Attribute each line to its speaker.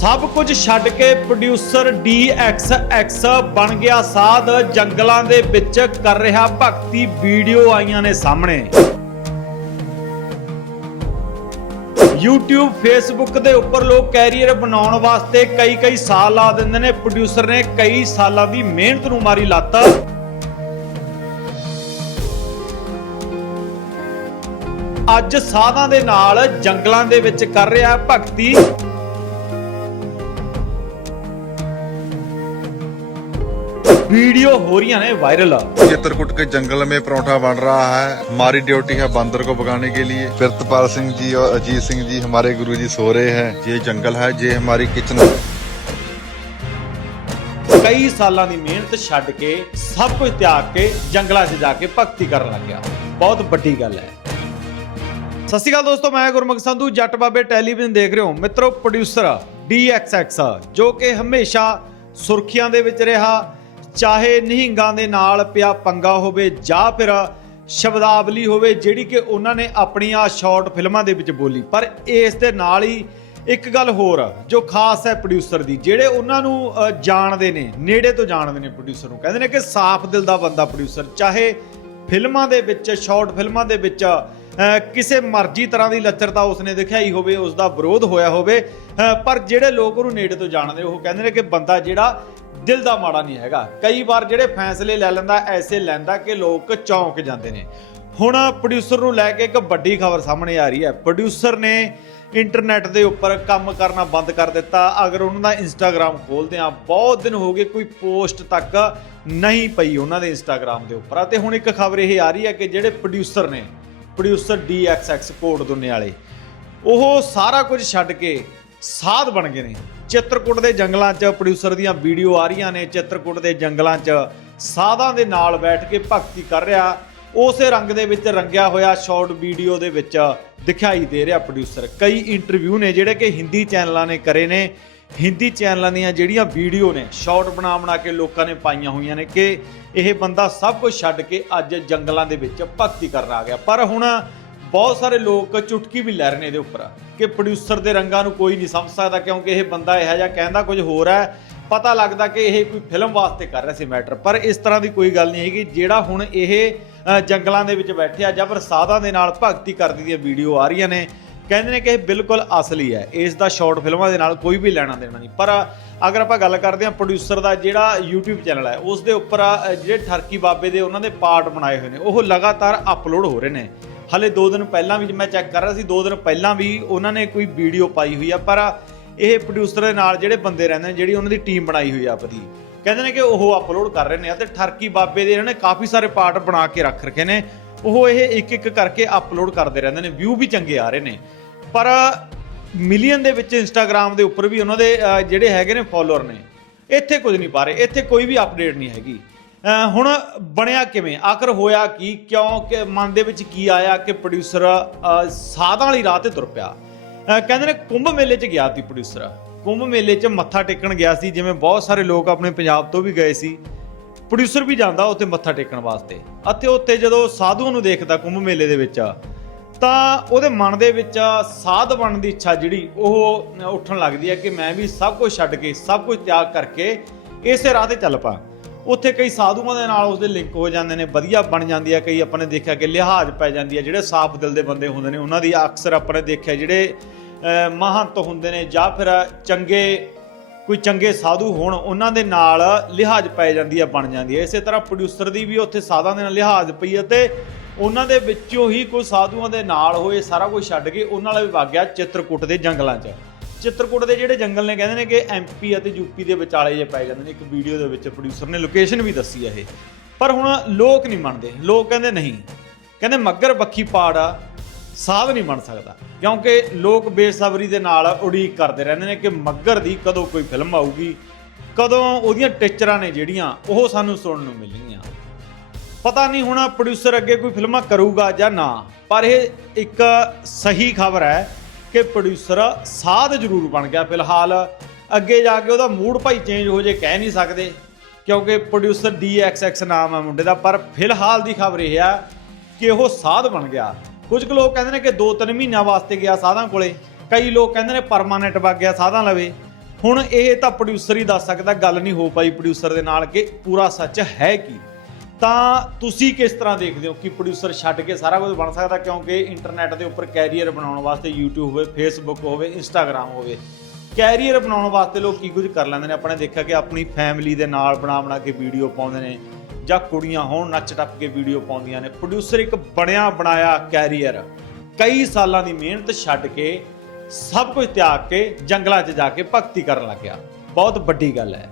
Speaker 1: ਸਭ ਕੁਝ ਛੱਡ ਕੇ ਪ੍ਰੋਡਿਊਸਰ DXX ਬਣ ਗਿਆ ਸਾਧ। ਜੰਗਲਾਂ ਦੇ ਵਿੱਚ ਕਰ ਰਿਹਾ ਭਗਤੀ। ਵੀਡੀਓ ਆਈਆਂ ਨੇ ਸਾਹਮਣੇ। YouTube, Facebook ਦੇ ਉੱਪਰ ਲੋਕ ਕੈਰੀਅਰ ਬਣਾਉਣ ਵਾਸਤੇ ਕਈ ਕਈ ਸਾਲ ਲਾ ਦਿੰਦੇ ਨੇ। ਪ੍ਰੋਡਿਊਸਰ ਨੇ ਕਈ ਸਾਲਾਂ ਦੀ ਮਿਹਨਤ ਨੂੰ ਮਾਰੀ ਲੱਤ। ਅੱਜ ਸਾਧਾਂ ਦੇ ਨਾਲ ਜੰਗਲਾਂ ਦੇ ਵਿੱਚ ਕਰ ਰਿਹਾ ਭਗਤੀ। ਵੀਡੀਓ ਹੋ ਰਹੀਆਂ ਨੇ ਵਾਇਰਲ
Speaker 2: चित्रकूट के जंगल में परोठा बन रहा है हमारी ड्यूटी है बंदर को भगाने के लिए प्रितपाल सिंह जी और अजीत सिंह जी हमारे गुरु जी सो रहे हैं ये जंगल है ये हमारी किचन
Speaker 1: ਕਈ ਸਾਲਾਂ ਦੀ ਮਿਹਨਤ ਛੱਡ ਕੇ ਸਭ ਕੁਝ ਤਿਆਗ ਕੇ ਜੰਗਲਾਂ 'ਚ ਜਾ ਕੇ ਭਗਤੀ ਕਰਨ ਲੱਗ ਗਿਆ ਬਹੁਤ ਵੱਡੀ ਗੱਲ ਹੈ ਸਤਿ ਸ਼੍ਰੀ ਅਕਾਲ ਦੋਸਤੋ ਮੈਂ ਗੁਰਮੁਖ ਸੰਧੂ ਜੱਟ ਬਾਬੇ ਟੈਲੀਵਿਜ਼ਨ ਦੇਖ ਰਹੇ ਹੋ ਮਿੱਤਰੋ ਪ੍ਰੋਡਿਊਸਰ DXX ਜੋ ਕਿ ਹਮੇਸ਼ਾ ਸੁਰਖੀਆਂ ਦੇ ਵਿੱਚ ਰਿਹਾ ਚਾਹੇ ਨਿਹੰਗਾਂ ਦੇ ਨਾਲ ਪਿਆ ਪੰਗਾ ਹੋਵੇ ਜਾਂ ਫਿਰ ਸ਼ਬਦਾਵਲੀ ਹੋਵੇ ਜਿਹੜੀ ਕਿ ਉਹਨਾਂ ਨੇ ਆਪਣੀਆਂ ਸ਼ਾਰਟ ਫਿਲਮਾਂ ਦੇ ਵਿੱਚ ਬੋਲੀ। ਪਰ ਇਸ ਦੇ ਨਾਲ ਹੀ ਇੱਕ ਗੱਲ ਹੋਰ ਜੋ ਖਾਸ ਹੈ ਪ੍ਰੋਡਿਊਸਰ ਦੀ ਜਿਹੜੇ ਉਹਨਾਂ ਨੂੰ ਜਾਣਦੇ ਨੇ ਨੇੜੇ ਤੋਂ ਜਾਣਦੇ ਨੇ ਪ੍ਰੋਡਿਊਸਰ ਨੂੰ। ਕਹਿੰਦੇ ਨੇ ਕਿ ਸਾਫ਼ ਦਿਲ ਦਾ ਬੰਦਾ ਪ੍ਰੋਡਿਊਸਰ ਚਾਹੇ ਫਿਲਮਾਂ ਦੇ ਵਿੱਚ ਸ਼ਾਰਟ ਫਿਲਮਾਂ ਦੇ ਵਿੱਚ ਅ, ਕਿਸੇ ਮਰਜ਼ੀ ਤਰ੍ਹਾਂ ਦੀ ਲੱਚਰਤਾ ਉਸਨੇ ਦਿਖਾਈ ਹੋਵੇ ਉਸ ਦਾ ਵਿਰੋਧ ਹੋਇਆ ਹੋਵੇ ਅ, ਪਰ ਜਿਹੜੇ ਲੋਕ ਉਹਨੂੰ ਨੇੜੇ ਤੋਂ ਜਾਣਦੇ ਉਹ ਕਹਿੰਦੇ ਨੇ ਕਿ ਬੰਦਾ ਜਿਹੜਾ ਦਿਲ ਦਾ ਮਾੜਾ ਨਹੀਂ ਹੈਗਾ। ਕਈ ਵਾਰ ਜਿਹੜੇ ਫੈਸਲੇ ਲੈ ਲੈਂਦਾ, ਐਸੇ ਲੈਂਦਾ ਕਿ ਲੋਕ ਚੌਂਕ ਜਾਂਦੇ ਨੇ। ਹੁਣ ਪ੍ਰੋਡਿਊਸਰ ਨੂੰ ਲੈ ਕੇ ਇੱਕ ਵੱਡੀ ਖਬਰ ਸਾਹਮਣੇ ਆ ਰਹੀ ਹੈ। ਪ੍ਰੋਡਿਊਸਰ ਨੇ ਇੰਟਰਨੈਟ ਦੇ ਉੱਪਰ ਕੰਮ ਕਰਨਾ ਬੰਦ ਕਰ ਦਿੱਤਾ। ਅਗਰ ਉਹਨਾਂ ਦਾ ਇੰਸਟਾਗ੍ਰam ਖੋਲਦੇ ਆ ਬਹੁਤ ਦਿਨ ਹੋ ਗਏ ਕੋਈ ਪੋਸਟ ਤੱਕ ਨਹੀਂ ਪਈ ਉਹਨਾਂ ਦੇ ਇੰਸਟਾਗ੍ਰam ਦੇ ਉੱਪਰ। ਅਤੇ ਹੁਣ ਇੱਕ ਖਬਰ ਇਹ ਆ ਰਹੀ ਹੈ ਕਿ ਜਿਹੜੇ ਪ੍ਰੋਡਿਊਸਰ ਨੇ ਪ੍ਰੋਡਿਊਸਰ DXX ਕੋਟ ਦੁੰਨੇ ਵਾਲੇ ਉਹ ਸਾਰਾ ਕੁਝ ਛੱਡ ਕੇ ਸਾਧ ਬਣ ਗਏ ਨੇ। ਚਿੱਤਰਕੂਟ ਦੇ ਜੰਗਲਾਂ 'ਚ ਪ੍ਰੋਡਿਊਸਰ ਦੀਆਂ ਵੀਡੀਓ ਆ ਰਹੀਆਂ ਨੇ। ਚਿੱਤਰਕੂਟ ਦੇ ਜੰਗਲਾਂ 'ਚ ਸਾਧਾਂ ਦੇ ਨਾਲ ਬੈਠ ਕੇ ਭਗਤੀ ਕਰ ਰਿਹਾ। ਉਸੇ ਰੰਗ ਦੇ ਵਿੱਚ ਰੰਗਿਆ ਹੋਇਆ ਸ਼ਾਰਟ ਵੀਡੀਓ ਦੇ ਵਿੱਚ ਦਿਖਾਈ ਦੇ ਰਿਹਾ ਪ੍ਰੋਡਿਊਸਰ ਕਈ ਇੰਟਰਵਿਊ ਨੇ ਜਿਹੜੇ ਕਿ ਹਿੰਦੀ ਚੈਨਲਾਂ ਨੇ ਕਰੇ ਨੇ। ਹਿੰਦੀ ਚੈਨਲਾਂ ਦੀਆਂ ਜਿਹੜੀਆਂ ਵੀਡੀਓ ਨੇ, ਸ਼ਾਰਟ ਬਣਾ ਬਣਾ ਕੇ ਲੋਕਾਂ ਨੇ ਪਾਈਆਂ ਹੋਈਆਂ ਨੇ ਕਿ ਇਹ ਬੰਦਾ ਸਭ ਕੁਝ ਛੱਡ ਕੇ ਅੱਜ ਜੰਗਲਾਂ ਦੇ ਵਿੱਚ ਭਗਤੀ ਕਰਨ ਆ ਗਿਆ। ਪਰ ਹੁਣ ਬਹੁਤ ਸਾਰੇ ਲੋਕ ਚੁਟਕੀ ਵੀ ਲੈ ਰਹੇ ਨੇ ਇਹਦੇ ਉੱਪਰ ਕਿ ਪ੍ਰੋਡਿਊਸਰ ਦੇ ਰੰਗਾਂ ਨੂੰ ਕੋਈ ਨਹੀਂ ਸਮਝ ਸਕਦਾ ਕਿਉਂਕਿ ਇਹ ਬੰਦਾ ਇਹੋ ਜਿਹਾ ਕਹਿੰਦਾ ਕੁਝ ਹੋਰ ਹੈ। ਪਤਾ ਲੱਗਦਾ ਕਿ ਇਹ ਕੋਈ ਫਿਲਮ ਵਾਸਤੇ ਕਰ ਰਿਹਾ ਸੀ ਮੈਟਰ। ਪਰ ਇਸ ਤਰ੍ਹਾਂ ਦੀ ਕੋਈ ਗੱਲ ਨਹੀਂ ਹੈਗੀ। ਜਿਹੜਾ ਹੁਣ ਇਹ ਜੰਗਲਾਂ ਦੇ ਵਿੱਚ ਬੈਠਿਆ ਜਬਰ ਸਾਧਾਂ ਦੇ ਨਾਲ ਭਗਤੀ ਕਰਦੀ ਦੀਆਂ ਵੀਡੀਓ ਆ ਰਹੀਆਂ ਨੇ, ਕਹਿੰਦੇ ਨੇ ਕਿ ਇਹ ਬਿਲਕੁਲ ਅਸਲੀ ਹੈ। ਇਸ ਦਾ ਸ਼ਾਰਟ ਫਿਲਮਾਂ ਦੇ ਨਾਲ ਕੋਈ ਵੀ ਲੈਣਾ ਦੇਣਾ ਨਹੀਂ। ਪਰ ਅਗਰ ਆਪਾਂ ਗੱਲ ਕਰਦੇ ਹਾਂ ਪ੍ਰੋਡਿਊਸਰ ਦਾ ਜਿਹੜਾ YouTube ਚੈਨਲ ਹੈ, ਉਸ ਦੇ ਉੱਪਰ ਜਿਹੜੇ ਠਰਕੀ ਬਾਬੇ ਦੇ ਉਹਨਾਂ ਦੇ ਪਾਰਟ ਬਣਾਏ ਹੋਏ ਨੇ, ਉਹ ਲਗਾਤਾਰ ਅਪਲੋਡ ਹੋ ਰਹੇ ਨੇ। ਹਲੇ 2 ਦਿਨ ਪਹਿਲਾਂ ਵੀ ਮੈਂ ਚੈੱਕ ਕਰ ਰਿਹਾ ਸੀ 2 ਦਿਨ ਪਹਿਲਾਂ ਵੀ ਉਹਨਾਂ ਨੇ ਕੋਈ ਵੀਡੀਓ ਪਾਈ ਹੋਈ ਆ, ਪਰ ਇਹ ਪ੍ਰੋਡਿਊਸਰ ਦੇ ਨਾਲ ਜਿਹੜੇ ਬੰਦੇ ਰਹਿੰਦੇ ਨੇ, ਜਿਹੜੀ ਉਹਨਾਂ ਦੀ ਟੀਮ ਬਣਾਈ ਹੋਈ ਆ ਆਪਦੀ, ਕਹਿੰਦੇ ਨੇ ਕਿ ਉਹ ਅਪਲੋਡ ਕਰ ਰਹੇ ਨੇ ਤੇ ਠਰਕੀ ਬਾਬੇ ਦੇ ਇਹਨਾਂ ਨੇ ਕਾਫੀ ਸਾਰੇ ਪਾਰਟ ਬਣਾ ਕੇ ਰੱਖ ਰੱਖੇ ਨੇ, ਉਹ ਇਹ ਇੱਕ ਇੱਕ ਕਰਕੇ ਅਪਲੋਡ ਕਰਦੇ ਰਹਿੰਦੇ ਨੇ ਵਿਊ ਵੀ ਚੰਗੇ ਆ ਰਹੇ ਨੇ। ਪਰ ਮਿਲੀਅਨ ਦੇ ਵਿੱਚ ਇੰਸਟਾਗ੍ਰam ਦੇ ਉੱਪਰ ਵੀ ਉਹਨਾਂ ਦੇ ਜਿਹੜੇ ਹੈਗੇ ਨੇ ਫਾਲੋਅਰ ਨੇ, ਇੱਥੇ ਕੁਝ ਨਹੀਂ ਪਾ ਰਹੇ, ਇੱਥੇ ਕੋਈ ਵੀ ਅਪਡੇਟ ਨਹੀਂ ਹੈਗੀ। ਹੁਣ ਬਣਿਆ ਕਿਵੇਂ? ਆਖਰ ਹੋਇਆ ਕੀ? ਕਿਉਂ? ਕਿ ਮਨ ਦੇ ਵਿੱਚ ਕੀ ਆਇਆ ਕਿ ਪ੍ਰੋਡਿਊਸਰ ਸਾਧਾਂ ਵਾਲੀ ਰਾਹ ਤੇ ਤੁਰ ਪਿਆ? ਕਹਿੰਦੇ ਨੇ ਕੁੰਭ ਮੇਲੇ 'ਚ ਗਿਆ ਸੀ ਪ੍ਰੋਡਿਊਸਰ ਕੁੰਭ ਮੇਲੇ 'ਚ ਮੱਥਾ ਟੇਕਣ ਗਿਆ ਸੀ, ਜਿਵੇਂ ਬਹੁਤ ਸਾਰੇ ਲੋਕ ਆਪਣੇ ਪੰਜਾਬ ਤੋਂ ਵੀ ਗਏ ਸੀ। ਪ੍ਰੋਡਿਊਸਰ ਵੀ ਜਾਂਦਾ ਉੱਥੇ ਮੱਥਾ ਟੇਕਣ ਵਾਸਤੇ। ਅਤੇ ਉੱਥੇ ਜਦੋਂ ਸਾਧੂਆਂ ਨੂੰ ਦੇਖਦਾ ਕੁੰਭ ਮੇਲੇ ਦੇ ਵਿੱਚ, ਤਾਂ ਉਹਦੇ ਮਨ ਦੇ ਵਿੱਚ ਸਾਧ ਬਣਨ ਦੀ ਇੱਛਾ ਜਿਹੜੀ, ਉਹ ਉੱਠਣ ਲੱਗਦੀ ਹੈ ਕਿ ਮੈਂ ਵੀ ਸਭ ਕੁਝ ਛੱਡ ਕੇ, ਸਭ ਕੁਝ ਤਿਆਗ ਕਰਕੇ ਇਸੇ ਰਾਹ ਤੇ ਚੱਲ ਪਾ। ਉੱਥੇ ਕਈ ਸਾਧੂਆਂ ਦੇ ਨਾਲ ਉਸਦੇ ਲਿੰਕ ਹੋ ਜਾਂਦੇ ਨੇ, ਵਧੀਆ ਬਣ ਜਾਂਦੀ ਹੈ ਕਈ ਆਪਾਂ ਨੇ ਦੇਖਿਆ ਕਿ ਲਿਹਾਜ਼ ਪੈ ਜਾਂਦੀ ਹੈ ਜਿਹੜੇ ਸਾਫ਼ ਦਿਲ ਦੇ ਬੰਦੇ ਹੁੰਦੇ ਨੇ, ਉਹਨਾਂ ਦੀ ਅਕਸਰ ਆਪਣੇ ਦੇਖਿਆ, ਜਿਹੜੇ ਮਹੰਤ ਹੁੰਦੇ ਨੇ ਜਾਂ ਫਿਰ ਚੰਗੇ, ਕੋਈ ਚੰਗੇ ਸਾਧੂ ਹੋਣ, ਉਹਨਾਂ ਦੇ ਨਾਲ ਲਿਹਾਜ਼ ਪੈ ਜਾਂਦੀ ਹੈ ਬਣ ਜਾਂਦੀ ਹੈ ਇਸੇ ਤਰ੍ਹਾਂ ਪ੍ਰੋਡਿਊਸਰ ਦੀ ਵੀ ਉੱਥੇ ਸਾਧਾਂ ਦੇ ਨਾਲ ਲਿਹਾਜ਼ ਪਈ ਹੈ ਤੇ ਉਹਨਾਂ ਦੇ ਵਿੱਚੋਂ ਹੀ ਕੋਈ ਸਾਧੂਆਂ ਦੇ ਨਾਲ ਹੋਏ, ਸਾਰਾ ਕੁਝ ਛੱਡ ਕੇ ਉਹਨਾਂ ਨਾਲ ਵੀ ਵਗ ਗਿਆ ਚਿੱਤਰਕੂਟ ਦੇ ਜੰਗਲਾਂ 'ਚ। ਚਿੱਤਰਕੂਟ ਦੇ ਜਿਹੜੇ ਜੰਗਲ ਨੇ, ਕਹਿੰਦੇ ਨੇ ਕਿ ਐਮਪੀ ਅਤੇ ਯੂਪੀ ਦੇ ਵਿਚਾਲੇ ਜੇ ਪੈ ਜਾਂਦੇ ਨੇ, ਇੱਕ ਵੀਡੀਓ ਦੇ ਵਿੱਚ ਪ੍ਰੋਡਿਊਸਰ ਨੇ ਲੋਕੇਸ਼ਨ ਵੀ ਦੱਸੀ ਹੈ ਇਹ। ਪਰ ਹੁਣ ਲੋਕ ਨਹੀਂ ਮੰਨਦੇ। ਲੋਕ ਕਹਿੰਦੇ ਨਹੀਂ। ਕਹਿੰਦੇ ਮੱਗਰ ਬੱਖੀ ਪਾੜ ਆ, ਸਾਧ ਨਹੀਂ ਬਣ ਸਕਦਾ। ਕਿਉਂਕਿ ਲੋਕ ਬੇਸਬਰੀ ਦੇ ਨਾਲ ਉਡੀਕ ਕਰਦੇ ਰਹਿੰਦੇ ਨੇ ਕਿ ਮੱਗਰ ਦੀ ਕਦੋਂ ਕੋਈ ਫਿਲਮ ਆਊਗੀ, ਕਦੋਂ ਉਹਦੀਆਂ ਟੀਚਰਾਂ ਨੇ ਜਿਹੜੀਆਂ, ਉਹ ਸਾਨੂੰ ਸੁਣਨ ਨੂੰ ਮਿਲਣਗੀਆਂ। ਪਤਾ ਨਹੀਂ ਹੁਣ ਪ੍ਰੋਡਿਊਸਰ ਅੱਗੇ ਕੋਈ ਫਿਲਮਾਂ ਕਰੂਗਾ ਜਾਂ ਨਾ, ਪਰ ਇਹ ਇੱਕ ਸਹੀ ਖਬਰ ਹੈ ਕਿ ਪ੍ਰੋਡਿਊਸਰ ਸਾਧ ਜ਼ਰੂਰ ਬਣ ਗਿਆ ਫਿਲਹਾਲ। ਅੱਗੇ ਜਾ ਕੇ ਉਹਦਾ ਮੂਡ ਭਾਈ ਚੇਂਜ ਹੋ ਜੇ ਕਹਿ ਨਹੀਂ ਸਕਦੇ, ਕਿਉਂਕਿ ਪ੍ਰੋਡਿਊਸਰ DXX ਨਾਮ ਹੈ ਮੁੰਡੇ ਦਾ, ਪਰ ਫਿਲਹਾਲ ਦੀ ਖਬਰ ਇਹ ਆ ਕਿ ਉਹ ਸਾਧ ਬਣ ਗਿਆ। ਕੁਝ ਕੁ ਲੋਕ ਕਹਿੰਦੇ ਨੇ ਕਿ 2-3 ਮਹੀਨਿਆਂ ਵਾਸਤੇ ਗਿਆ ਸਾਧਾਂ ਕੋਲੇ, ਕਈ ਲੋਕ ਕਹਿੰਦੇ ਨੇ ਪਰਮਾਨੈਂਟ ਵਗ ਗਿਆ ਸਾਧਾਂ ਲਵੇ। ਹੁਣ ਇਹ ਤਾਂ ਪ੍ਰੋਡਿਊਸਰ ਹੀ ਦੱਸ ਸਕਦਾ, ਗੱਲ ਨਹੀਂ ਹੋ ਪਾਈ ਪ੍ਰੋਡਿਊਸਰ ਦੇ ਨਾਲ ਕਿ ਪੂਰਾ ਸੱਚ ਹੈ ਕੀ। ਤਾਂ ਤੁਸੀਂ ਕਿਸ ਤਰ੍ਹਾਂ ਦੇਖਦੇ ਹੋ ਕਿ ਪ੍ਰੋਡਿਊਸਰ ਛੱਡ ਕੇ ਸਾਰਾ ਕੁਝ ਬਣ ਸਕਦਾ ਕਿਉਂਕਿ ਇੰਟਰਨੈਟ ਦੇ ਉੱਪਰ ਕੈਰੀਅਰ ਬਣਾਉਣ ਵਾਸਤੇ YouTube ਹੋਵੇ, Facebook ਹੋਵੇ, Instagram ਹੋਵੇ? ਕੈਰੀਅਰ ਬਣਾਉਣ ਵਾਸਤੇ ਲੋਕ ਕੀ ਕੁਝ ਕਰ ਲੈਂਦੇ ਨੇ? ਆਪਣੇ ਦੇਖਿਆ ਕਿ ਆਪਣੀ ਫੈਮਿਲੀ ਦੇ ਨਾਲ ਬਣਾ ਬਣਾ ਕੇ ਵੀਡੀਓ ਪਾਉਂਦੇ ਨੇ ਜਾਂ ਕੁੜੀਆਂ ਹੋਣ ਨੱਚ ਟੱਪ ਕੇ ਵੀਡੀਓ ਪਾਉਂਦੀਆਂ ਨੇ। ਪ੍ਰੋਡਿਊਸਰ ਇੱਕ ਬਣਿਆ ਬਣਾਇਆ ਕੈਰੀਅਰ ਕਈ ਸਾਲਾਂ ਦੀ ਮਿਹਨਤ ਛੱਡ ਕੇ ਸਭ ਕੁਝ ਤਿਆਗ ਕੇ ਜੰਗਲਾਂ 'ਚ ਜਾ ਕੇ ਭਗਤੀ ਕਰਨ ਲੱਗ ਗਿਆ ਬਹੁਤ ਵੱਡੀ ਗੱਲ ਹੈ।